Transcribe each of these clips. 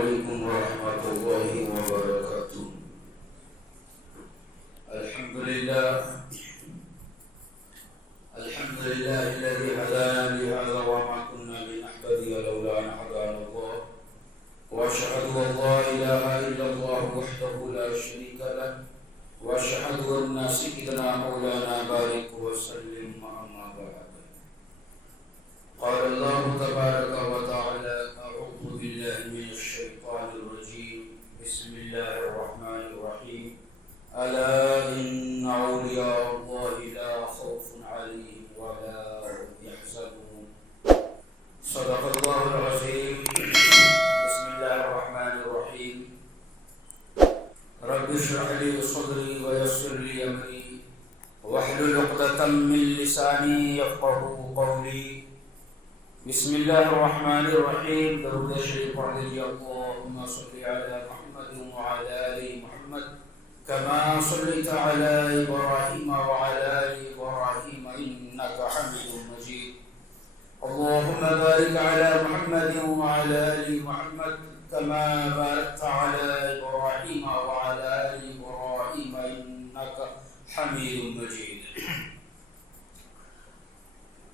علیکم ورحمۃ اللہ وبرکاتہ۔ الحمد لله الذي هدانا لهذا وما كنا لنهتدي لولا أن هدانا الله، وأشهد أن لا إله إلا الله وحده لا شريك له، وأشهد أن سيدنا مولانا بارك وسلم. أما بعد، قال الله تبارك وتعالى: أعوذ بالله من الشيطان الرجيم، بسم الله الرحمن الرحيم. ألا إن أولياء الله لا خوف عليهم ولا هم يحزنون. صدق الله العظيم. بسم الله الرحمن الرحيم. رب اشرح لي صدري ويسر لي أمري واحلل عقدة من لساني يفقهوا قولي. بسم الله الرحمن الرحيم. درود شریف پڑھ لیجیے. اللهم صل على محمد وعلى آل محمد كما صليت على إبراهيم وعلى آل إبراهيم إنك حميد مجيد. اللهم بارك على محمد وعلى آل محمد كما باركت على إبراهيم وعلى آل إبراهيم إنك حميد مجيد.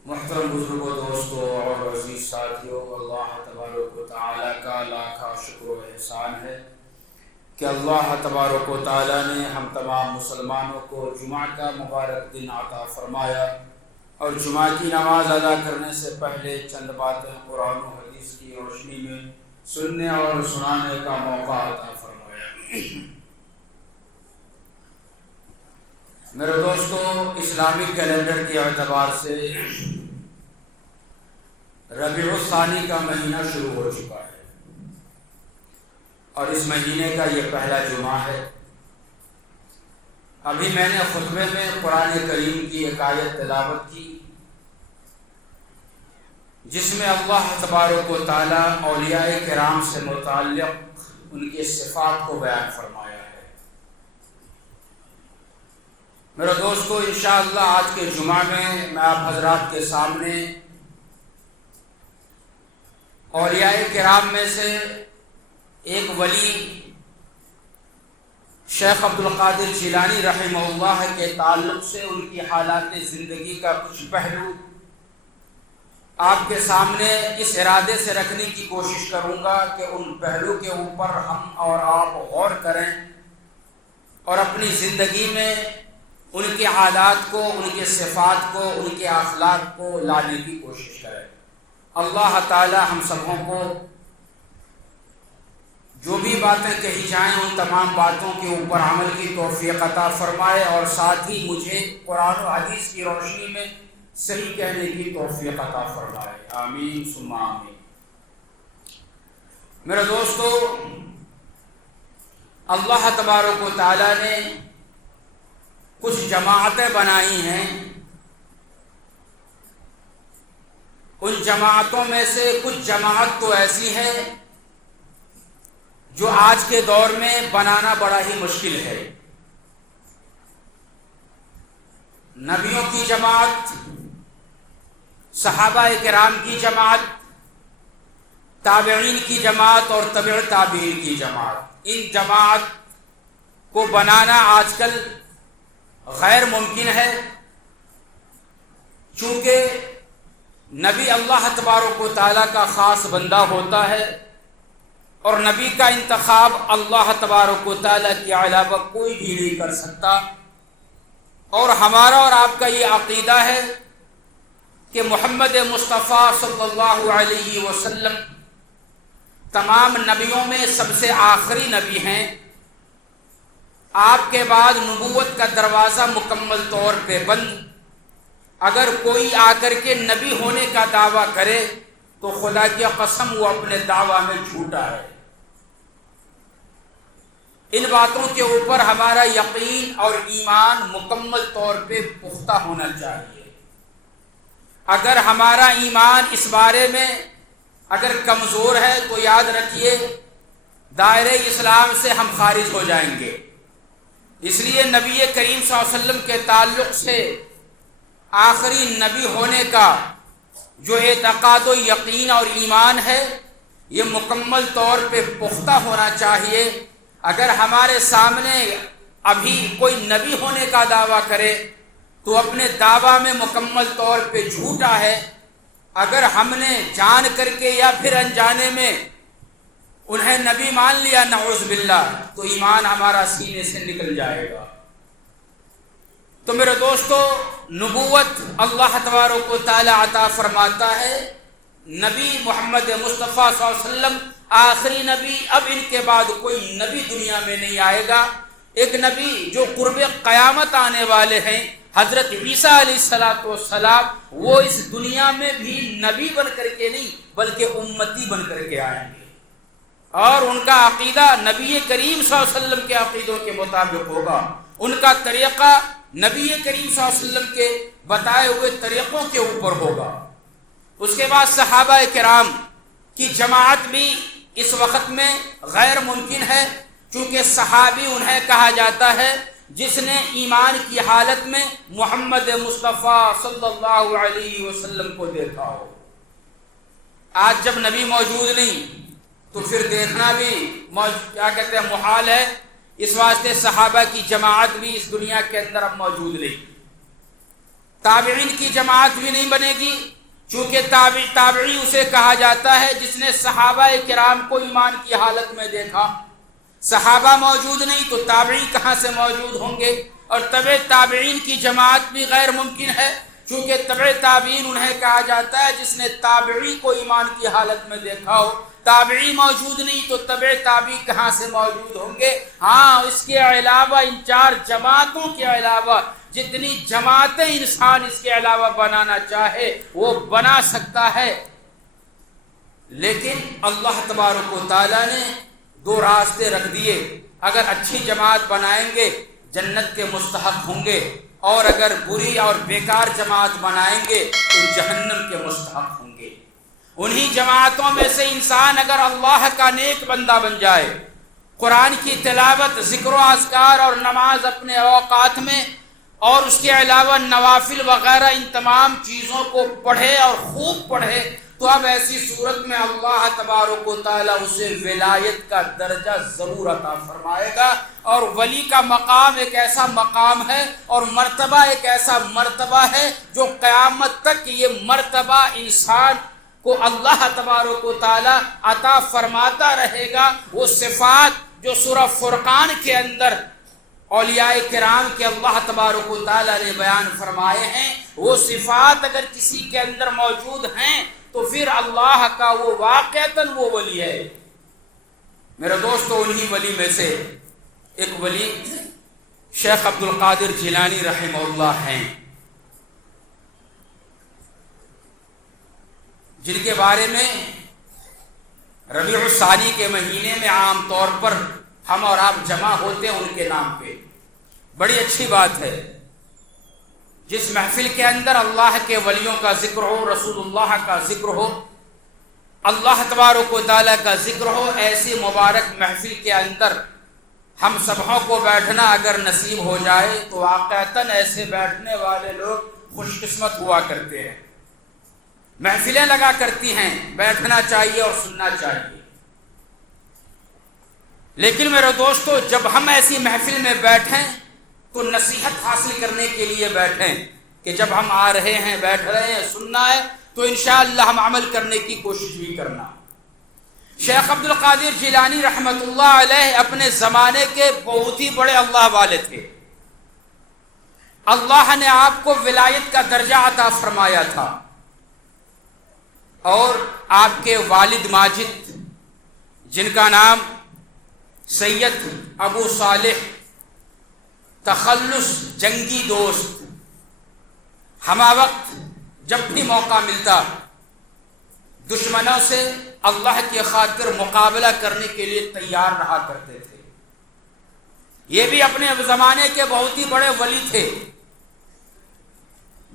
محترم بزرگوں، دوستوں اور عزیز ساتھیوں، اللہ تبارک و تعالیٰ کا لاکھوں شکر و احسان ہے کہ اللہ تبارک و تعالیٰ نے ہم تمام مسلمانوں کو جمعہ کا مبارک دن عطا فرمایا اور جمعہ کی نماز ادا کرنے سے پہلے چند باتیں قرآن و حدیث کی روشنی میں سننے اور سنانے کا موقع عطا فرمایا. میرے دوستوں، اسلامی کیلنڈر کے اعتبار سے ربیع الثانی کا مہینہ شروع ہو چکا ہے اور اس مہینے کا یہ پہلا جمعہ ہے. ابھی میں نے خطبے میں قرآن کریم کی ایک آیت تلاوت کی جس میں اللہ تبارک و تعالیٰ اولیاء کرام سے متعلق ان کی صفات کو بیان فرمایا ہے. میرے دوستو، انشاءاللہ آج کے جمعہ میں میں آپ حضرات کے سامنے اولیاء کرام میں سے ایک ولی شیخ عبدالقادر جیلانی رحمہ اللہ کے تعلق سے ان کی حالات زندگی کا کچھ پہلو آپ کے سامنے اس ارادے سے رکھنے کی کوشش کروں گا کہ ان پہلو کے اوپر ہم اور آپ غور کریں اور اپنی زندگی میں ان کے عادات کو، ان کے صفات کو، ان کے اخلاق کو لانے کی کوشش کریں. اللہ تعالی ہم سبوں کو جو بھی باتیں کہی جائیں ان تمام باتوں کے اوپر عمل کی توفیق عطا فرمائے اور ساتھ ہی مجھے قرآن و حدیث کی روشنی میں صحیح کہنے کی توفیق عطا فرمائے. آمین ثم آمین. میرے دوستو، اللہ تبارک و تعالی نے کچھ جماعتیں بنائی ہیں. ان جماعتوں میں سے کچھ جماعت تو ایسی ہے جو آج کے دور میں بنانا بڑا ہی مشکل ہے. نبیوں کی جماعت، صحابہ کرام کی جماعت، تابعین کی جماعت اور تبع تابعین کی جماعت، ان جماعت کو بنانا آج کل غیر ممکن ہے، چونکہ نبی اللہ تبارک و تعالیٰ کا خاص بندہ ہوتا ہے اور نبی کا انتخاب اللہ تبارک و تعالیٰ کے علاوہ کوئی بھی نہیں کر سکتا. اور ہمارا اور آپ کا یہ عقیدہ ہے کہ محمد مصطفیٰ صلی اللہ علیہ وسلم تمام نبیوں میں سب سے آخری نبی ہیں. آپ کے بعد نبوت کا دروازہ مکمل طور پہ بند. اگر کوئی آ کر کے نبی ہونے کا دعویٰ کرے تو خدا کی قسم وہ اپنے دعویٰ میں جھوٹا ہے. ان باتوں کے اوپر ہمارا یقین اور ایمان مکمل طور پہ پختہ ہونا چاہیے. اگر ہمارا ایمان اس بارے میں اگر کمزور ہے تو یاد رکھیے دائرہ اسلام سے ہم خارج ہو جائیں گے. اس لیے نبی کریم صلی اللہ علیہ وسلم کے تعلق سے آخری نبی ہونے کا جو اعتقاد و یقین اور ایمان ہے یہ مکمل طور پہ پختہ ہونا چاہیے. اگر ہمارے سامنے ابھی کوئی نبی ہونے کا دعویٰ کرے تو اپنے دعویٰ میں مکمل طور پہ جھوٹا ہے. اگر ہم نے جان کر کے یا پھر انجانے میں انہیں نبی مان لیا نعوذ باللہ تو ایمان ہمارا سینے سے نکل جائے گا. تو میرے دوستو، نبوت اللہ تبارک و تعالی عطا فرماتا ہے. نبی محمد مصطفیٰ صلی اللہ علیہ وسلم آخری نبی، اب ان کے بعد کوئی نبی دنیا میں نہیں آئے گا. ایک نبی جو قرب قیامت آنے والے ہیں حضرت عیسیٰ علیہ السلام، وہ اس دنیا میں بھی نبی بن کر کے نہیں بلکہ امتی بن کر کے آئیں گے، اور ان کا عقیدہ نبی کریم صلی اللہ علیہ وسلم کے عقیدوں کے مطابق ہوگا. ان کا طریقہ نبی کریم صلی اللہ علیہ وسلم کے بتائے ہوئے طریقوں کے اوپر ہوگا. اس کے بعد صحابہ کرام کی جماعت بھی اس وقت میں غیر ممکن ہے، چونکہ صحابی انہیں کہا جاتا ہے جس نے ایمان کی حالت میں محمد مصطفیٰ صلی اللہ علیہ وسلم کو دیکھا ہو. آج جب نبی موجود نہیں تو پھر دیکھنا بھی کیا کہتے ہیں محال ہے. اس واسطے صحابہ کی جماعت بھی اس دنیا کے اندر اب موجود نہیں. تابعین کی جماعت بھی نہیں بنے گی، چونکہ تابعی اسے کہا جاتا ہے جس نے صحابہ کرام کو ایمان کی حالت میں دیکھا. صحابہ موجود نہیں تو تابعی کہاں سے موجود ہوں گے؟ اور تبع تابعین کی جماعت بھی غیر ممکن ہے، چونکہ تبع تابعین انہیں کہا جاتا ہے جس نے تابعی کو ایمان کی حالت میں دیکھا ہو. تابعی موجود نہیں تو تبع تابعی کہاں سے موجود ہوں گے؟ ہاں، اس کے علاوہ ان چار جماعتوں کے علاوہ جتنی جماعتیں انسان اس کے علاوہ بنانا چاہے وہ بنا سکتا ہے. لیکن اللہ تبارک و تعالیٰ نے دو راستے رکھ دیے. اگر اچھی جماعت بنائیں گے جنت کے مستحق ہوں گے، اور اگر بری اور بیکار جماعت بنائیں گے تو جہنم کے مستحق ہوں گے. انہی جماعتوں میں سے انسان اگر اللہ کا نیک بندہ بن جائے، قرآن کی تلاوت، ذکر و اذکار اور نماز اپنے اوقات میں، اور اس کے علاوہ نوافل وغیرہ ان تمام چیزوں کو پڑھے اور خوب پڑھے، تو اب ایسی صورت میں اللہ تبارک و تعالیٰ اسے ولایت کا درجہ ضرور عطا فرمائے گا. اور ولی کا مقام ایک ایسا مقام ہے اور مرتبہ ایک ایسا مرتبہ ہے جو قیامت تک یہ مرتبہ انسان کو اللہ تبارک و تعالیٰ عطا فرماتا رہے گا. وہ صفات جو سورہ فرقان کے اندر اولیاء کرام کے اللہ تبارک و تعالیٰ نے بیان فرمائے ہیں، وہ صفات اگر کسی کے اندر موجود ہیں تو پھر اللہ کا وہ واقعتاً وہ ولی ہے. میرے دوستو، انہی ولی میں سے ایک ولی شیخ عبد القادر جیلانی رحمہ اللہ ہیں، جن کے بارے میں ربیع الثانی کے مہینے میں عام طور پر ہم اور آپ جمع ہوتے ہیں ان کے نام پہ. بڑی اچھی بات ہے جس محفل کے اندر اللہ کے ولیوں کا ذکر ہو، رسول اللہ کا ذکر ہو، اللہ تبارک و تعالیٰ کا ذکر ہو. ایسی مبارک محفل کے اندر ہم سبھوں کو بیٹھنا اگر نصیب ہو جائے تو واقعتاً ایسے بیٹھنے والے لوگ خوش قسمت ہوا کرتے ہیں. محفلیں لگا کرتی ہیں، بیٹھنا چاہیے اور سننا چاہیے. لیکن میرے دوستو، جب ہم ایسی محفل میں بیٹھیں تو نصیحت حاصل کرنے کے لیے بیٹھیں کہ جب ہم آ رہے ہیں، بیٹھ رہے ہیں، سننا ہے تو انشاءاللہ ہم عمل کرنے کی کوشش بھی کرنا. شیخ عبد القادر جیلانی رحمۃ اللہ علیہ اپنے زمانے کے بہت ہی بڑے اللہ والے تھے. اللہ نے آپ کو ولایت کا درجہ عطا فرمایا تھا، اور آپ کے والد ماجد جن کا نام سید ابو صالح تخلص جنگی دوست، ہمہ وقت جب بھی موقع ملتا دشمنوں سے اللہ کی خاطر مقابلہ کرنے کے لیے تیار رہا کرتے تھے. یہ بھی اپنے زمانے کے بہت ہی بڑے ولی تھے.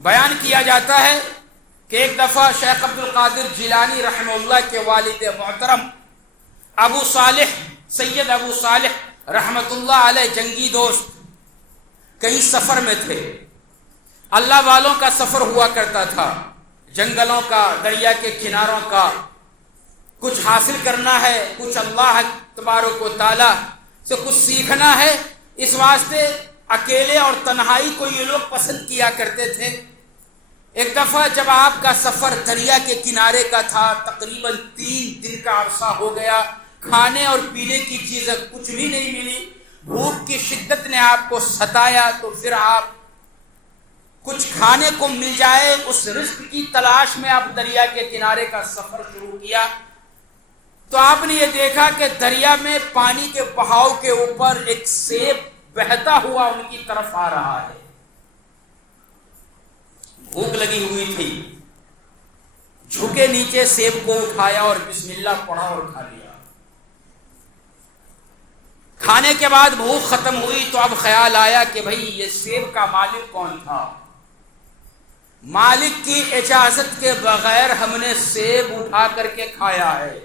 بیان کیا جاتا ہے کہ ایک دفعہ شیخ عبد القادر جیلانی رحمہ اللہ کے والد محترم ابو صالح، سید ابو صالح رحمۃ اللہ علیہ جنگی دوست، کہیں سفر میں تھے. اللہ والوں کا سفر ہوا کرتا تھا، جنگلوں کا، دریا کے کناروں کا. کچھ حاصل کرنا ہے، کچھ اللہ تبارک و تعالیٰ سے کچھ سیکھنا ہے، اس واسطے اکیلے اور تنہائی کو یہ لوگ پسند کیا کرتے تھے۔ ایک دفعہ جب آپ کا سفر دریا کے کنارے کا تھا، تقریباً 3 دن کا عرصہ ہو گیا، کھانے اور پینے کی چیزیں کچھ بھی نہیں ملی، بھوک کی شدت نے آپ کو ستایا، تو پھر آپ کچھ کھانے کو مل جائے اس رزق کی تلاش میں آپ دریا کے کنارے کا سفر شروع کیا۔ تو آپ نے یہ دیکھا کہ دریا میں پانی کے بہاؤ کے اوپر ایک سیب بہتا ہوا ان کی طرف آ رہا ہے۔ بھوک لگی ہوئی تھی، جھکے نیچے سیب کو اٹھایا اور بسم اللہ پڑھا اور کھا لیا۔ کھانے کے بعد بھوک ختم ہوئی تو اب خیال آیا کہ بھئی یہ سیب کا مالک کون تھا؟ مالک کی اجازت کے بغیر ہم نے سیب اٹھا کر کے کھایا ہے،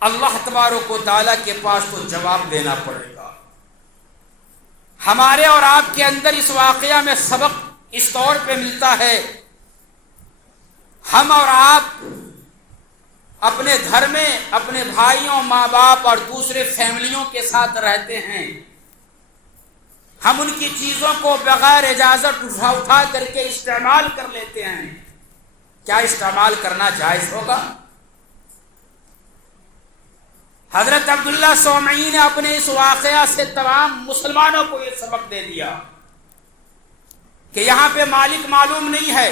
اللہ تبارک و تعالیٰ کے پاس تو جواب دینا پڑے گا۔ ہمارے اور آپ کے اندر اس واقعہ میں سبق اس طور پہ ملتا ہے، ہم اور آپ اپنے گھر میں اپنے بھائیوں، ماں باپ اور دوسرے فیملیوں کے ساتھ رہتے ہیں، ہم ان کی چیزوں کو بغیر اجازت اٹھا کر کے استعمال کر لیتے ہیں۔ کیا استعمال کرنا جائز ہوگا؟ حضرت عبداللہ صومعی نے اپنے اس واقعہ سے تمام مسلمانوں کو یہ سبق دے دیا کہ یہاں پہ مالک معلوم نہیں ہے،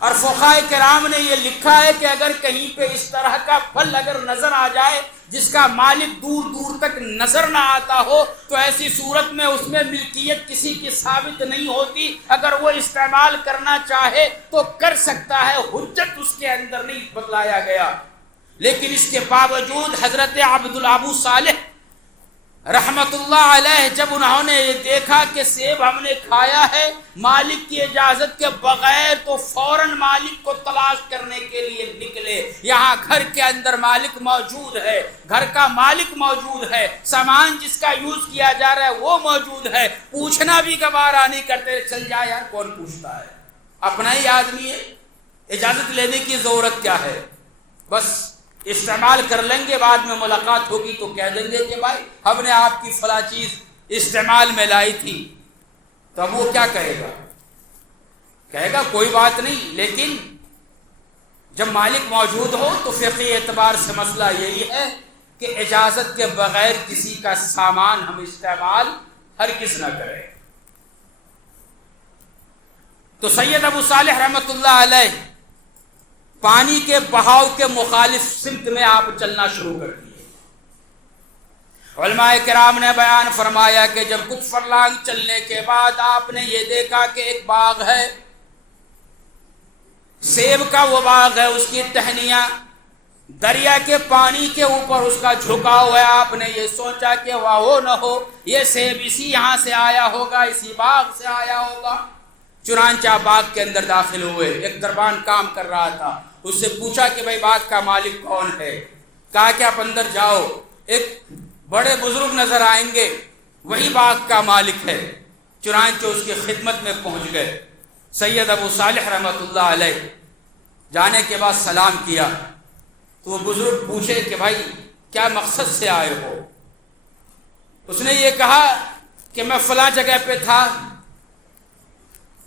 اور فقہاء کرام نے یہ لکھا ہے کہ اگر کہیں پہ اس طرح کا پھل اگر نظر آ جائے جس کا مالک دور دور تک نظر نہ آتا ہو تو ایسی صورت میں اس میں ملکیت کسی کی ثابت نہیں ہوتی، اگر وہ استعمال کرنا چاہے تو کر سکتا ہے، حجت اس کے اندر نہیں بتلایا گیا۔ لیکن اس کے باوجود حضرت ابو صالح رحمت اللہ علیہ جب انہوں نے یہ دیکھا کہ سیب ہم نے کھایا ہے مالک کی اجازت کے بغیر، تو فوراً مالک کو تلاش کرنے کے لیے نکلے۔ یہاں گھر کے اندر مالک موجود ہے، گھر کا مالک موجود ہے، سامان جس کا یوز کیا جا رہا ہے وہ موجود ہے، پوچھنا بھی گوارا نہیں کرتے، چل جائے یار کون پوچھتا ہے، اپنا ہی آدمی ہے، اجازت لینے کی ضرورت کیا ہے، بس استعمال کر لیں گے، بعد میں ملاقات ہوگی تو کہہ دیں گے کہ بھائی ہم نے آپ کی فلاں چیز استعمال میں لائی تھی۔ تو اب وہ کیا کہے گا؟ کہے گا کوئی بات نہیں، لیکن جب مالک موجود ہو تو فقہی اعتبار سے مسئلہ یہی ہے کہ اجازت کے بغیر کسی کا سامان ہم استعمال ہرگز نہ کریں۔ تو سید ابو صالح رحمت اللہ علیہ پانی کے بہاؤ کے مخالف سمت میں آپ چلنا شروع کر دیے۔ علماء کرام نے بیان فرمایا کہ جب کچھ فرلانگ چلنے کے بعد آپ نے یہ دیکھا کہ ایک باغ ہے، سیب کا وہ باغ ہے، اس کی ٹہنیاں دریا کے پانی کے اوپر اس کا جھکاؤ ہے۔ آپ نے یہ سوچا کہ واہ ہو نہ ہو یہ سیب اسی یہاں سے آیا ہوگا، اسی باغ سے آیا ہوگا۔ چنانچہ باغ کے اندر داخل ہوئے، ایک دربان کام کر رہا تھا، اس سے پوچھا کہ بھائی باغ کا مالک کون ہے؟ کہا کہ آپ اندر جاؤ، ایک بڑے بزرگ نظر آئیں گے، وہی باغ کا مالک ہے۔ چنانچہ اس کی خدمت میں پہنچ گئے۔ سید ابو صالح رحمت اللہ علیہ جانے کے بعد سلام کیا تو وہ بزرگ پوچھے کہ بھائی کیا مقصد سے آئے ہو؟ اس نے یہ کہا کہ میں فلاں جگہ پہ تھا،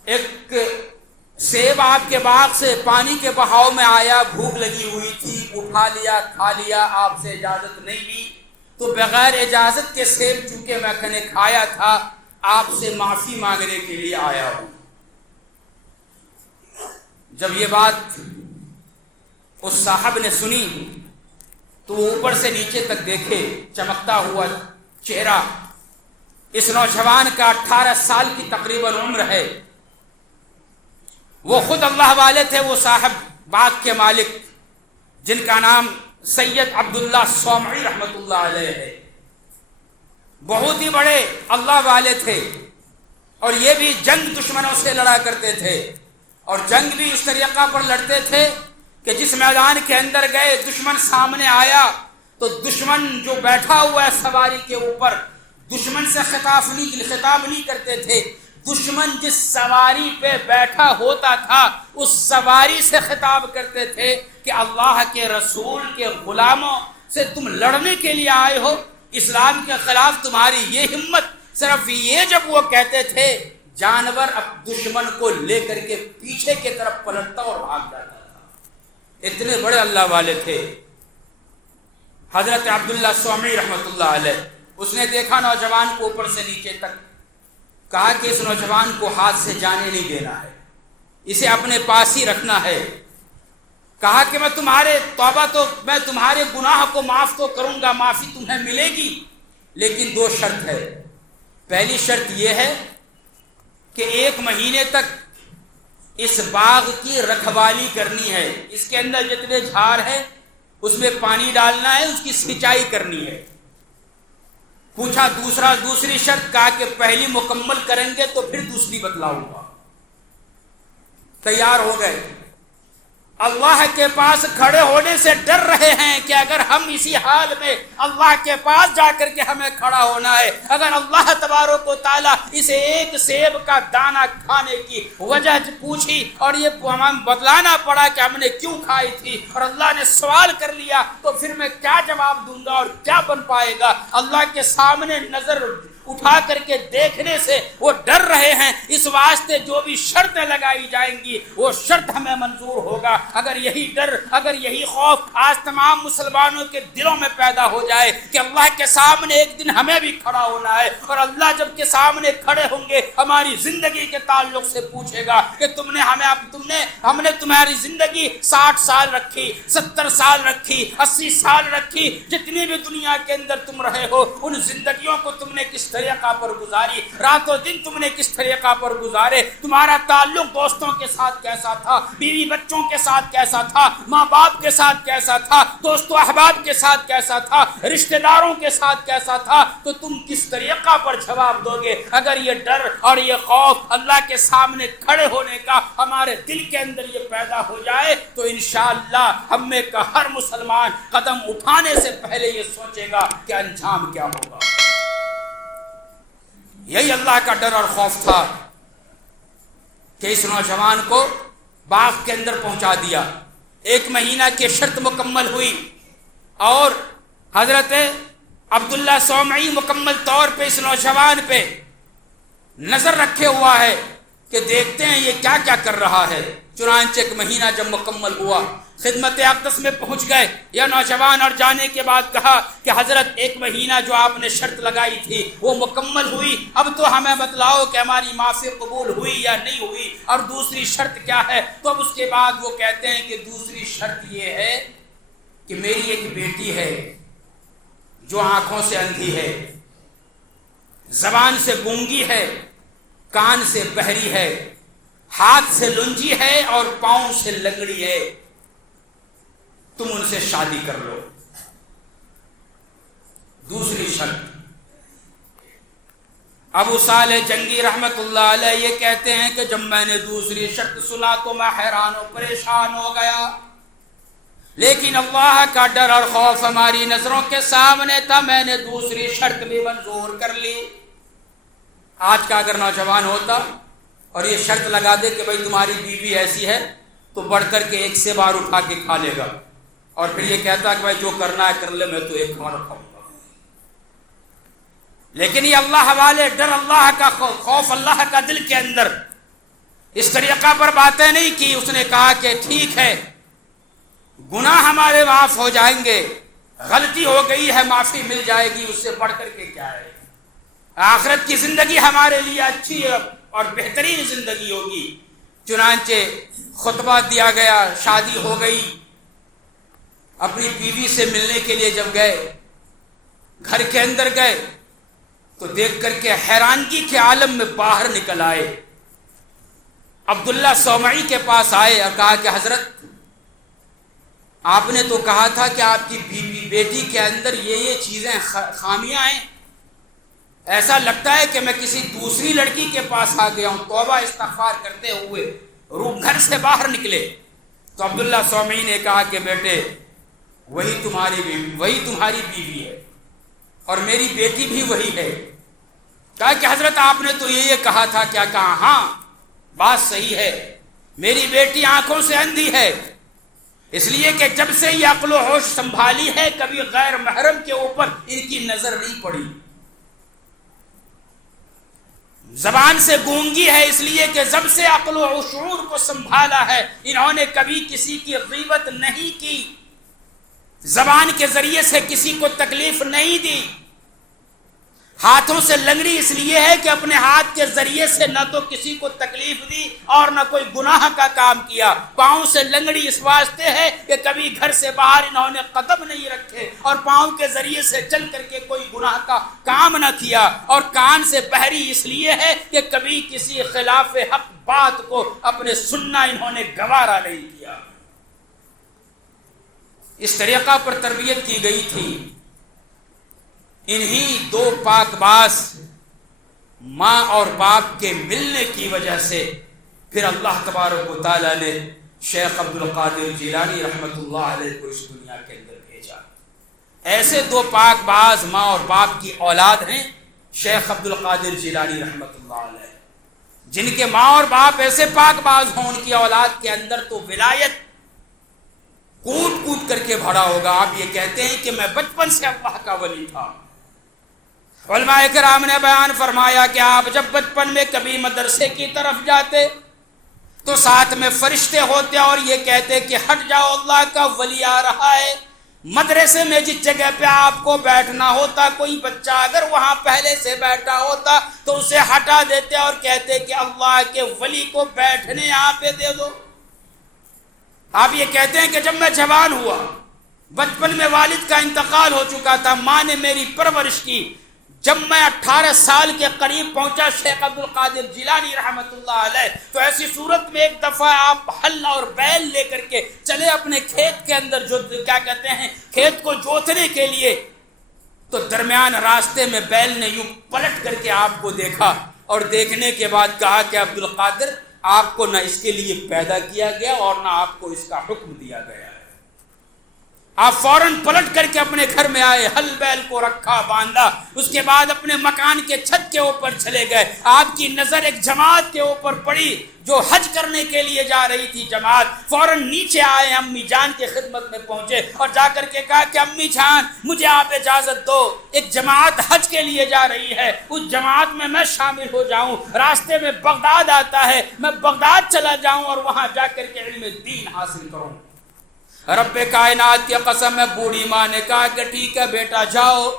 ایک سیب آپ کے باغ سے پانی کے بہاؤ میں آیا، بھوک لگی ہوئی تھی، اٹھا لیا، کھا لیا، آپ سے اجازت نہیں لی، تو بغیر اجازت کے سیب چونکہ میں نے کھایا تھا، آپ سے معافی مانگنے کے لیے آیا ہوں۔ جب یہ بات اس صاحب نے سنی تو وہ اوپر سے نیچے تک دیکھے، چمکتا ہوا چہرہ، اس نوجوان کا 18 سال کی تقریباً عمر ہے، وہ خود اللہ والے تھے، وہ صاحب باغ کے مالک جن کا نام سید عبداللہ صومعی رحمت اللہ علیہ ہے، بہت ہی بڑے اللہ والے تھے، اور یہ بھی جنگ دشمنوں سے لڑا کرتے تھے، اور جنگ بھی اس طریقہ پر لڑتے تھے کہ جس میدان کے اندر گئے دشمن سامنے آیا تو دشمن جو بیٹھا ہوا ہے سواری کے اوپر، دشمن سے خطاب نہیں کرتے تھے، دشمن جس سواری پہ بیٹھا ہوتا تھا اس سواری سے خطاب کرتے تھے کہ اللہ کے رسول کے غلاموں سے تم لڑنے کے لیے آئے ہو؟ اسلام کے خلاف تمہاری یہ ہمت؟ صرف یہ جب وہ کہتے تھے جانور اب دشمن کو لے کر کے پیچھے کی طرف پلٹتا اور بھاگ جاتا تھا. اتنے بڑے اللہ والے تھے. حضرت عبداللہ سومی رحمۃ اللہ علیہ، اس نے دیکھا نوجوان کو اوپر سے نیچے تک، کہا کہ اس نوجوان کو ہاتھ سے جانے نہیں دینا ہے، اسے اپنے پاس ہی رکھنا ہے. کہا کہ میں تمہارے گناہ کو معاف تو کروں گا، معافی تمہیں ملے گی، لیکن 2 شرط ہے. پہلی شرط یہ ہے کہ 1 مہینے تک اس باغ کی رکھوالی کرنی ہے، اس کے اندر جتنے جھاڑ ہیں اس میں پانی ڈالنا ہے، اس کی سینچائی کرنی ہے. پوچھا دوسری شرط، کہا کہ پہلی مکمل کریں گے تو پھر دوسری بتلاؤں گا. تیار ہو گئے. اللہ کے پاس کھڑے ہونے سے ڈر رہے ہیں کہ اگر ہم اسی حال میں اللہ کے پاس جا کر کے ہمیں کھڑا ہونا ہے، اگر اللہ تبارک و تعالیٰ اسے 1 سیب کا دانہ کھانے کی وجہ پوچھی اور یہ ہمیں بتلانا پڑا کہ ہم نے کیوں کھائی تھی، اور اللہ نے سوال کر لیا، تو پھر میں کیا جواب دوں گا اور کیا بن پائے گا؟ اللہ کے سامنے نظر اٹھا کر کے دیکھنے سے وہ ڈر رہے ہیں. اس واسطے جو بھی شرطیں لگائی جائیں گی وہ شرط ہمیں منظور ہوگا. اگر یہی ڈر، اگر یہی خوف آج تمام مسلمانوں کے دلوں میں پیدا ہو جائے کہ اللہ کے سامنے ایک دن ہمیں بھی کھڑا ہونا ہے، اور اللہ جب کے سامنے کھڑے ہوں گے ہماری زندگی کے تعلق سے پوچھے گا کہ ہم نے تمہاری زندگی 60 سال رکھی، 70 سال رکھی، 80 سال رکھی، جتنی بھی دنیا کے اندر تم رہے ہو ان زندگیوں کو تم نے کس طریقہ پر گزاری، رات و دن تم نے کس طریقہ پر گزارے، تمہارا تعلق دوستوں کے ساتھ کیسا تھا، بیوی بچوں کے ساتھ کیسا تھا، ماں باپ کے ساتھ کیسا تھا، دوست و احباب کے ساتھ کیسا تھا، رشتہ داروں کے ساتھ کیسا تھا، تو تم کس طریقہ پر جواب دو گے؟ اگر یہ ڈر اور یہ خوف اللہ کے سامنے کھڑے ہونے کا ہمارے دل کے اندر یہ پیدا ہو جائے تو انشاءاللہ ہم میں کا ہر مسلمان قدم اٹھانے سے پہلے یہ سوچے گا کہ انجام کیا ہوگا. یہی اللہ کا ڈر اور خوف تھا کہ اس نوجوان کو باغ کے اندر پہنچا دیا. 1 مہینہ کی شرط مکمل ہوئی اور حضرت عبداللہ سومعی مکمل طور پہ اس نوجوان پہ نظر رکھے ہوا ہے کہ دیکھتے ہیں یہ کیا کیا کر رہا ہے. چنانچہ 1 مہینہ جب مکمل ہوا خدمت اقدس میں پہنچ گئے یہ نوجوان، اور جانے کے بعد کہا کہ حضرت 1 مہینہ جو آپ نے شرط لگائی تھی وہ مکمل ہوئی، اب تو ہمیں بتلاؤ کہ ہماری معافی قبول ہوئی یا نہیں ہوئی، اور دوسری شرط کیا ہے؟ تو اب اس کے بعد وہ کہتے ہیں کہ دوسری شرط یہ ہے کہ میری ایک بیٹی ہے جو آنکھوں سے اندھی ہے، زبان سے گونگی ہے، کان سے بہری ہے، ہاتھ سے لنجی ہے اور پاؤں سے لنگڑی ہے، تم ان سے شادی کر لو. دوسری شرط. ابو صالح جنگی رحمت اللہ علیہ یہ کہتے ہیں کہ جب میں نے دوسری شرط سنا تو میں حیران و پریشان ہو گیا، لیکن اللہ کا ڈر اور خوف ہماری نظروں کے سامنے تھا، میں نے دوسری شرط بھی منظور کر لی. آج کا اگر نوجوان ہوتا اور یہ شرط لگا دے کہ بھائی تمہاری بیوی ایسی ہے تو بڑھ کر کے 1 سیب اور اٹھا کے کھا لے گا، اور پھر یہ کہتا کہ بھائی جو کرنا ہے کر لے، میں تو 1 کھانا کھاؤں گا. لیکن یہ اللہ والے ڈر، اللہ کا خوف اللہ کا دل کے اندر اس طریقہ پر باتیں نہیں کی. اس نے کہا کہ ٹھیک ہے گناہ ہمارے معاف ہو جائیں گے، غلطی ہو گئی ہے معافی مل جائے گی، اس سے بڑھ کر کے کیا ہے، آخرت کی زندگی ہمارے لیے اچھی اور بہترین زندگی ہوگی. چنانچہ خطبہ دیا گیا، شادی ہو گئی. اپنی بیوی سے ملنے کے لیے جب گئے، گھر کے اندر گئے تو دیکھ کر کے حیرانگی کے عالم میں باہر نکل آئے. عبداللہ سومعی کے پاس آئے اور کہا کہ حضرت آپ نے تو کہا تھا کہ آپ کی بیٹی کے اندر یہ چیزیں خامیاں ہیں، ایسا لگتا ہے کہ میں کسی دوسری لڑکی کے پاس آ گیا ہوں. توبہ استغفار کرتے ہوئے گھر سے باہر نکلے تو عبداللہ سومعی نے کہا کہ بیٹے وہی تمہاری بیوی ہے اور میری بیٹی بھی وہی ہے. کہا کہ حضرت آپ نے تو یہ کہا تھا. کیا کہا؟ ہاں بات صحیح ہے، میری بیٹی آنکھوں سے اندھی ہے اس لیے کہ جب سے یہ عقل و ہوش سنبھالی ہے کبھی غیر محرم کے اوپر ان کی نظر نہیں پڑی. زبان سے گونگی ہے اس لیے کہ جب سے عقل و شعور کو سنبھالا ہے انہوں نے کبھی کسی کی غیبت نہیں کی، زبان کے ذریعے سے کسی کو تکلیف نہیں دی. ہاتھوں سے لنگڑی اس لیے ہے کہ اپنے ہاتھ کے ذریعے سے نہ تو کسی کو تکلیف دی اور نہ کوئی گناہ کا کام کیا. پاؤں سے لنگڑی اس واسطے ہے کہ کبھی گھر سے باہر انہوں نے قدم نہیں رکھے اور پاؤں کے ذریعے سے چل کر کے کوئی گناہ کا کام نہ کیا. اور کان سے بہری اس لیے ہے کہ کبھی کسی خلاف حق بات کو اپنے سننا انہوں نے گوارا نہیں کیا. اس طریقہ پر تربیت کی گئی تھی. انہی دو پاک باز ماں اور باپ کے ملنے کی وجہ سے پھر اللہ تبارک و تعالیٰ نے شیخ عبد القادر جیلانی رحمۃ اللہ علیہ کو اس دنیا کے اندر بھیجا. ایسے دو پاک باز ماں اور باپ کی اولاد ہیں شیخ عبد القادر جیلانی رحمۃ اللہ علیہ. جن کے ماں اور باپ ایسے پاک باز ہوں ان کی اولاد کے اندر تو ولایت کود کود کر کے بھرا ہوگا. آپ یہ کہتے ہیں کہ میں بچپن سے اللہ کا ولی تھا. علماء کرام نے بیان فرمایا کہ آپ جب بچپن میں کبھی مدرسے کی طرف جاتے تو ساتھ میں فرشتے ہوتے اور یہ کہتے کہ ہٹ جاؤ اللہ کا ولی آ رہا ہے. مدرسے میں جس جگہ پہ آپ کو بیٹھنا ہوتا کوئی بچہ اگر وہاں پہلے سے بیٹھا ہوتا تو اسے ہٹا دیتے اور کہتے کہ اللہ کے ولی کو بیٹھنے یہاں پہ دے دو. آپ یہ کہتے ہیں کہ جب میں جوان ہوا بچپن میں والد کا انتقال ہو چکا تھا، ماں نے میری پرورش کی. جب میں 18 سال کے قریب پہنچا شیخ عبد القادر جیلانی رحمۃ اللہ علیہ تو ایسی صورت میں ایک دفعہ آپ ہل اور بیل لے کر کے چلے اپنے کھیت کے اندر جو کیا کہتے ہیں کھیت کو جوتنے کے لیے، تو درمیان راستے میں بیل نے یوں پلٹ کر کے آپ کو دیکھا اور دیکھنے کے بعد کہا کہ عبد القادر آپ کو نہ اس کے لیے پیدا کیا گیا اور نہ آپ کو اس کا حکم دیا گیا ہے. آپ فوراً پلٹ کر کے اپنے گھر میں آئے، ہل بیل کو رکھا باندھا، اس کے بعد اپنے مکان کے چھت کے اوپر چلے گئے. آپ کی نظر ایک جماعت کے اوپر پڑی جو حج کرنے کے لیے جا رہی تھی جماعت. فوراً نیچے آئے، امی جان کی خدمت میں پہنچے اور جا کر کے کہا کہ امی جان مجھے آپ اجازت دو، ایک جماعت حج کے لیے جا رہی ہے، اس جماعت میں شامل ہو جاؤں. راستے میں بغداد آتا ہے، میں بغداد چلا جاؤں اور وہاں جا کر کے علم دین حاصل کروں. رب کائنات کی قسم ہے بوڑھی ماں نے کہا کہ ٹھیک ہے بیٹا جاؤ.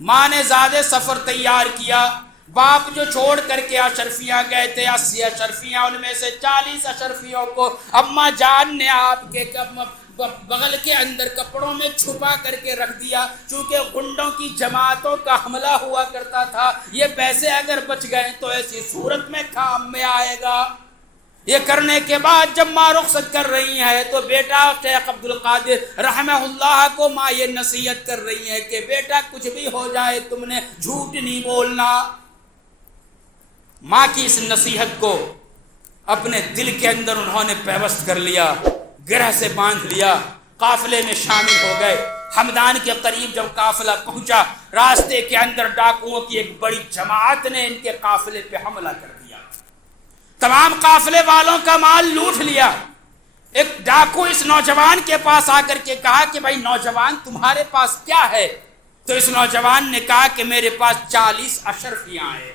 ماں نے زیادہ سفر تیار کیا. باپ جو چھوڑ کر کے اشرفیاں گئے تھے 80 اشرفیاں، ان میں سے 40 اشرفیوں کو اماں جان نے آپ کے بغل کے اندر کپڑوں میں چھپا کر کے رکھ دیا. چونکہ غنڈوں کی جماعتوں کا حملہ ہوا کرتا تھا، یہ پیسے اگر بچ گئے تو ایسی صورت میں کام میں آئے گا. یہ کرنے کے بعد جب ماں رخصت کر رہی ہے تو بیٹا شیخ عبد القادر رحمہ اللہ کو ماں یہ نصیحت کر رہی ہے کہ بیٹا کچھ بھی ہو جائے تم نے جھوٹ نہیں بولنا. ماں کی اس نصیحت کو اپنے دل کے اندر انہوں نے پیوست کر لیا، گرہ سے باندھ لیا. قافلے میں شامل ہو گئے. ہمدان کے قریب جب قافلہ پہنچا راستے کے اندر ڈاکوؤں کی ایک بڑی جماعت نے ان کے قافلے پہ حملہ کر دیا. تمام قافلے والوں کا مال لوٹ لیا. ایک ڈاکو اس نوجوان کے پاس آ کر کے کہا کہ بھائی نوجوان تمہارے پاس کیا ہے؟ تو اس نوجوان نے کہا کہ میرے پاس 40 اشرفیاں ہیں.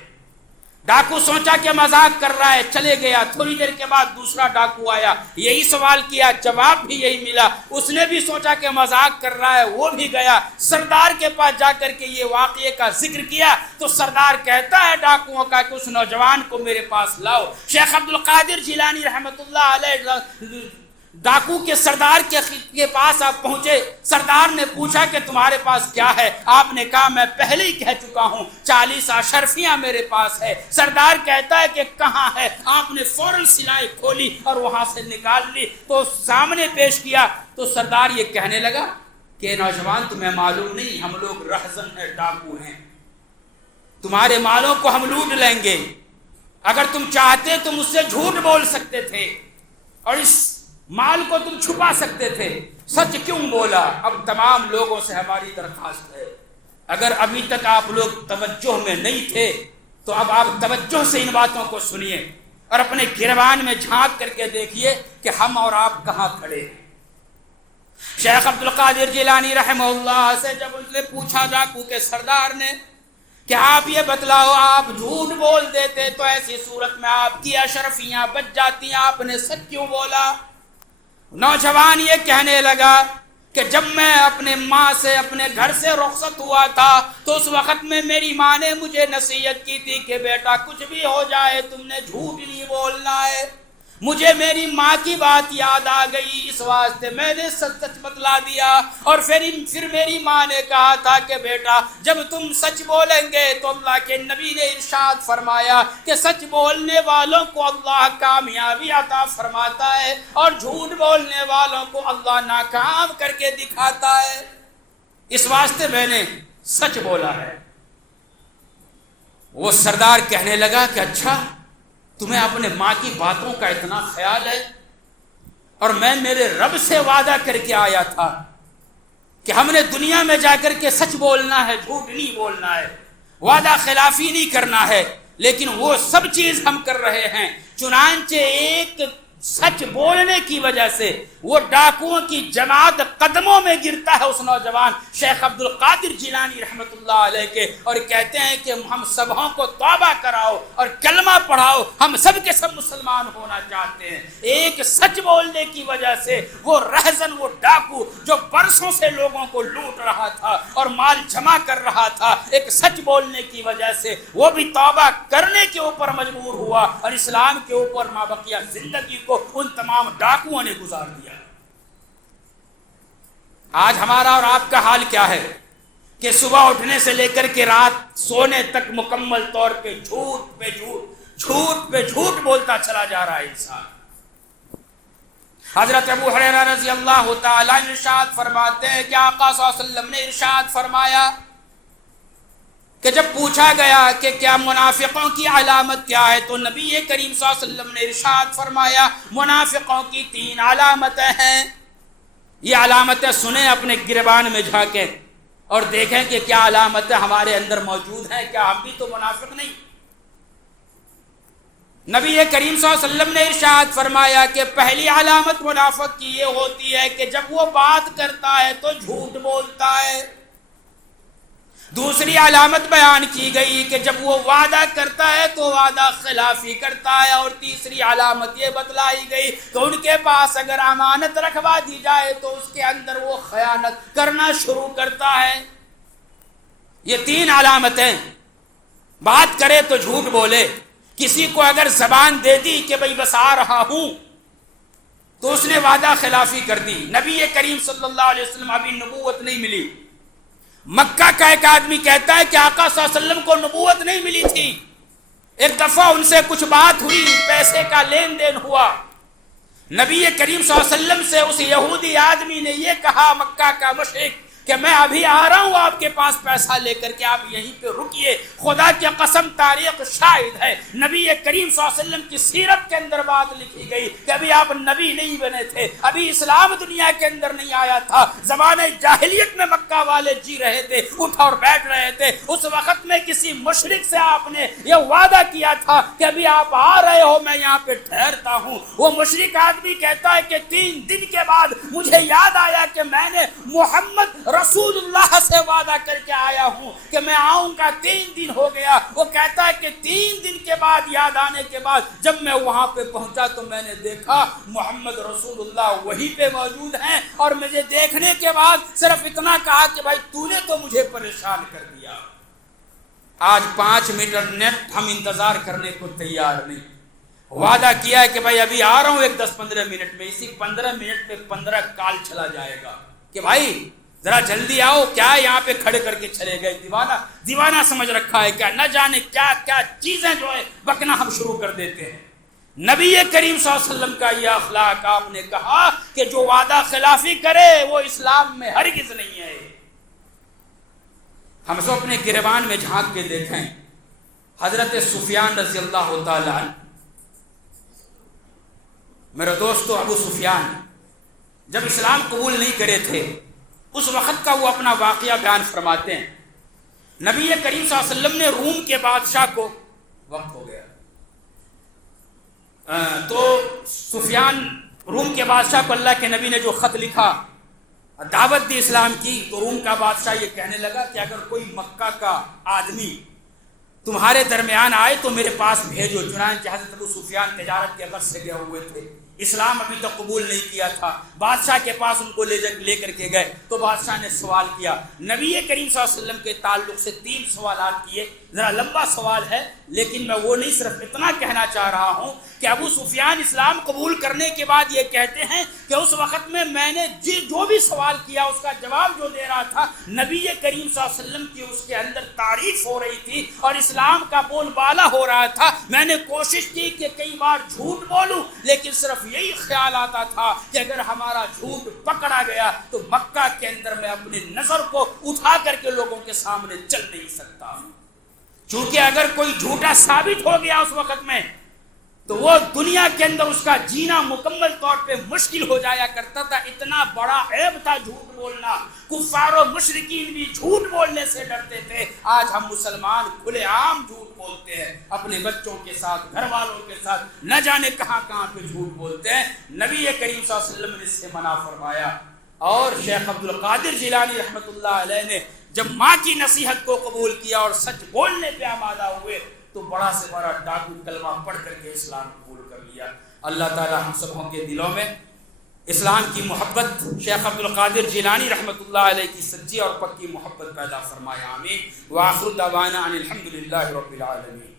ڈاکو سوچا کہ مذاق کر رہا ہے، چلے گیا. تھوڑی دیر کے بعد دوسرا ڈاکو آیا، یہی سوال کیا، جواب بھی یہی ملا. اس نے بھی سوچا کہ مذاق کر رہا ہے، وہ بھی گیا. سردار کے پاس جا کر کے یہ واقعے کا ذکر کیا تو سردار کہتا ہے ڈاکوؤں کا کہ اس نوجوان کو میرے پاس لاؤ. شیخ عبد القادر جیلانی رحمۃ اللہ علیہ ڈاکو کے سردار کے پاس آپ پہنچے. سردار نے پوچھا کہ تمہارے پاس کیا ہے؟ آپ نے کہا میں پہلے ہی کہہ چکا ہوں 40 اشرفیاں میرے پاس ہے. سردار کہتا ہے کہ کہاں ہے؟ آپ نے فوراً سلائی کھولی اور وہاں سے نکال لی تو سامنے پیش کیا. تو سردار یہ کہنے لگا کہ نوجوان تمہیں معلوم نہیں ہم لوگ رہزن ہیں، ڈاکو ہیں، تمہارے مالوں کو ہم لوٹ لیں گے. اگر تم چاہتے تو مجھ سے جھوٹ بول سکتے تھے اور اس مال کو تم چھپا سکتے تھے، سچ کیوں بولا؟ اب تمام لوگوں سے ہماری درخواست ہے اگر ابھی تک آپ لوگ توجہ میں نہیں تھے تو اب آپ توجہ سے ان باتوں کو سنیے اور اپنے گریبان میں جھانک کر کے دیکھیے کہ ہم اور آپ کہاں کھڑے ہیں. شیخ عبد القادر جیلانی رحمہ اللہ سے جب اس نے پوچھا ڈاکو کے سردار نے کہ آپ یہ بتلاؤ آپ جھوٹ بول دیتے تو ایسی صورت میں آپ کی اشرفیاں بچ جاتی ہیں، آپ نے سچ کیوں بولا؟ نوجوان یہ کہنے لگا کہ جب میں اپنے ماں سے اپنے گھر سے رخصت ہوا تھا تو اس وقت میں میری ماں نے مجھے نصیحت کی تھی کہ بیٹا کچھ بھی ہو جائے تم نے جھوٹ نہیں بولنا ہے۔ مجھے میری ماں کی بات یاد آ گئی، اس واسطے میں نے سچ بتلا دیا، اور پھر میری ماں نے کہا تھا کہ بیٹا جب تم سچ بولیں گے تو اللہ کے نبی نے ارشاد فرمایا کہ سچ بولنے والوں کو اللہ کامیابی عطا فرماتا ہے اور جھوٹ بولنے والوں کو اللہ ناکام کر کے دکھاتا ہے، اس واسطے میں نے سچ بولا ہے۔ وہ سردار کہنے لگا کہ اچھا تمہیں اپنے ماں کی باتوں کا اتنا خیال ہے، اور میں میرے رب سے وعدہ کر کے آیا تھا کہ ہم نے دنیا میں جا کر کے سچ بولنا ہے، جھوٹ نہیں بولنا ہے، وعدہ خلافی نہیں کرنا ہے، لیکن وہ سب چیز ہم کر رہے ہیں۔ چنانچہ ایک سچ بولنے کی وجہ سے وہ ڈاکوؤں کی جماعت قدموں میں گرتا ہے اس نوجوان شیخ عبد القادر جیلانی رحمۃ اللہ علیہ کے، اور کہتے ہیں کہ ہم سبوں کو توبہ کراؤ اور کلمہ پڑھاؤ، ہم سب کے سب مسلمان ہونا چاہتے ہیں۔ ایک سچ بولنے کی وجہ سے وہ رہزن، وہ ڈاکو جو برسوں سے لوگوں کو لوٹ رہا تھا اور مال جمع کر رہا تھا، ایک سچ بولنے کی وجہ سے وہ بھی توبہ کرنے کے اوپر مجبور ہوا، اور اسلام کے اوپر مابقیہ زندگی کو ان تمام ڈاکوؤں نے گزار دیا۔ آج ہمارا اور آپ کا حال کیا ہے کہ صبح اٹھنے سے لے کر کے رات سونے تک مکمل طور پہ جھوٹ پہ جھوٹ، جھوٹ پہ جھوٹ بولتا چلا جا رہا ہے انسان۔ حضرت ابو ہریرہ رضی اللہ تعالیٰ ارشاد فرماتے ہیں کہ آقا صلی اللہ علیہ وسلم نے ارشاد فرمایا کہ جب پوچھا گیا کہ کیا منافقوں کی علامت کیا ہے تو نبی کریم صلی اللہ علیہ وسلم نے ارشاد فرمایا منافقوں کی 3 علامتیں ہیں۔ یہ علامتیں سنیں، اپنے گریبان میں جھانکیں اور دیکھیں کہ کیا علامتیں ہمارے اندر موجود ہیں، کیا ہم بھی تو منافق نہیں؟ نبی کریم صلی اللہ علیہ وسلم نے ارشاد فرمایا کہ پہلی علامت منافق کی یہ ہوتی ہے کہ جب وہ بات کرتا ہے تو جھوٹ بولتا ہے۔ دوسری علامت بیان کی گئی کہ جب وہ وعدہ کرتا ہے تو وعدہ خلافی کرتا ہے، اور تیسری علامت یہ بتلائی گئی کہ ان کے پاس اگر امانت رکھوا دی جائے تو اس کے اندر وہ خیانت کرنا شروع کرتا ہے۔ یہ 3 علامتیں، بات کرے تو جھوٹ بولے، کسی کو اگر زبان دے دی کہ بھئی بس آ رہا ہوں تو اس نے وعدہ خلافی کر دی۔ نبی کریم صلی اللہ علیہ وسلم ابھی نبوت نہیں ملی، مکہ کا ایک آدمی کہتا ہے کہ آقا صلی اللہ علیہ وسلم کو نبوت نہیں ملی تھی، ایک دفعہ ان سے کچھ بات ہوئی، پیسے کا لین دین ہوا، نبی کریم صلی اللہ علیہ وسلم سے اس یہودی آدمی نے یہ کہا، مکہ کا مشرک، کہ میں ابھی آ رہا ہوں آپ کے پاس پیسہ لے کر کے، آپ یہیں پہ رکیے۔ خدا کی قسم تاریخ شاہد ہے، نبی کریم صلی اللہ علیہ وسلم کی سیرت کے اندر بات لکھی گئی کہ ابھی آپ نبی نہیں بنے تھے، ابھی اسلام دنیا کے اندر نہیں آیا تھا، زمانے جاہلیت میں مکہ والے جی رہے تھے، اٹھ اور بیٹھ رہے تھے۔ اس وقت میں کسی مشرک سے آپ نے یہ وعدہ کیا تھا کہ ابھی آپ آ رہے ہو، میں یہاں پہ ٹھہرتا ہوں۔ وہ مشرک آدمی کہتا ہے کہ 3 دن کے بعد مجھے یاد آیا کہ میں نے محمد رسول اللہ سے وعدہ کر کے آیا ہوں کہ میں آؤں گا، 3 دن ہو گیا۔ وہ کہتا ہے کہ 3 دن کے بعد یاد آنے کے بعد جب میں وہاں پہ پہنچا تو میں نے دیکھا محمد رسول اللہ وہیں پہ موجود ہیں، اور مجھے دیکھنے کے بعد صرف اتنا کہا کہ بھائی تو نے تو مجھے پریشان کر دیا۔ آج 5 منٹ نیٹ ہم انتظار کرنے کو تیار نہیں، وعدہ کیا ہے کہ بھائی ابھی آ رہا ہوں ایک 10-15 منٹ میں، اسی 15 منٹ میں 15 کال چلا جائے گا کہ بھائی ذرا جلدی آؤ، کیا یہاں پہ کھڑے کر کے چلے گئے، دیوانہ سمجھ رکھا ہے کیا، نہ جانے کیا کیا چیزیں جو ہے بکنا ہم شروع کر دیتے ہیں۔ نبی کریم صلی اللہ علیہ وسلم کا یہ اخلاق، آپ نے کہا کہ جو وعدہ خلافی کرے وہ اسلام میں ہرگز نہیں ہے۔ ہم سب اپنے گریبان میں جھانک کے دیکھیں، حضرت سفیان رضی اللہ تعالیٰ عنہ، میرے دوستو، ابو سفیان جب اسلام قبول نہیں کرے تھے اس وقت کا وہ اپنا واقعہ بیان فرماتے ہیں۔ نبی کریم صلی اللہ علیہ وسلم نے روم کے بادشاہ کو، وقت ہو گیا، تو سفیان روم کے بادشاہ کو اللہ کے نبی نے جو خط لکھا دعوت دی اسلام کی، تو روم کا بادشاہ یہ کہنے لگا کہ اگر کوئی مکہ کا آدمی تمہارے درمیان آئے تو میرے پاس بھیجو۔ چنانچہ حضرت ابو سفیان تجارت کے غرض سے گئے ہوئے تھے، اسلام ابھی تک قبول نہیں کیا تھا، بادشاہ کے پاس ان کو لے کر کے گئے تو بادشاہ نے سوال کیا، نبی کریم صلی اللہ علیہ وسلم کے تعلق سے 3 سوالات کیے، ذرا لمبا سوال ہے لیکن میں وہ نہیں، صرف اتنا کہنا چاہ رہا ہوں کہ ابو سفیان اسلام قبول کرنے کے بعد یہ کہتے ہیں کہ اس وقت میں نے جو بھی سوال کیا اس کا جواب جو دے رہا تھا، نبی کریم صلی اللہ علیہ وسلم کی اس کے اندر تعریف ہو رہی تھی اور اسلام کا بول بالا ہو رہا تھا۔ میں نے کوشش کی کہ کئی بار جھوٹ بولوں لیکن صرف یہی خیال آتا تھا کہ اگر ہمارا جھوٹ پکڑا گیا تو مکہ کے اندر میں اپنی نظر کو اٹھا کر کے لوگوں کے سامنے چل نہیں سکتا، چونکہ اگر کوئی جھوٹا ثابت ہو گیا اس وقت میں تو وہ دنیا کے اندر اس کا جینا مکمل طور پہ مشکل ہو جایا کرتا تھا۔ اتنا بڑا عیب تھا جھوٹ بولنا، کفار و مشرکین بھی جھوٹ بولنے سے ڈرتے تھے۔ آج ہم مسلمان کھلے عام جھوٹ بولتے ہیں، اپنے بچوں کے ساتھ، گھر والوں کے ساتھ، نہ جانے کہاں کہاں پہ جھوٹ بولتے ہیں۔ نبی کریم صلی اللہ علیہ وسلم نے اس سے منع فرمایا۔ اور شیخ عبد القادر جیلانی رحمۃ اللہ علیہ نے جب ماں کی نصیحت کو قبول کیا اور سچ بولنے پہ آمادہ ہوئے تو بڑا سے بڑا ڈاکو کلمہ پڑھ کر کے اسلام قبول کر لیا۔ اللہ تعالی ہم سبوں کے دلوں میں اسلام کی محبت، شیخ عبد القادر جیلانی رحمۃ اللہ علیہ کی سچی اور پکی محبت پیدا فرمائے، آمین۔ وآخر دعوانا ان الحمد للہ رب العالمین۔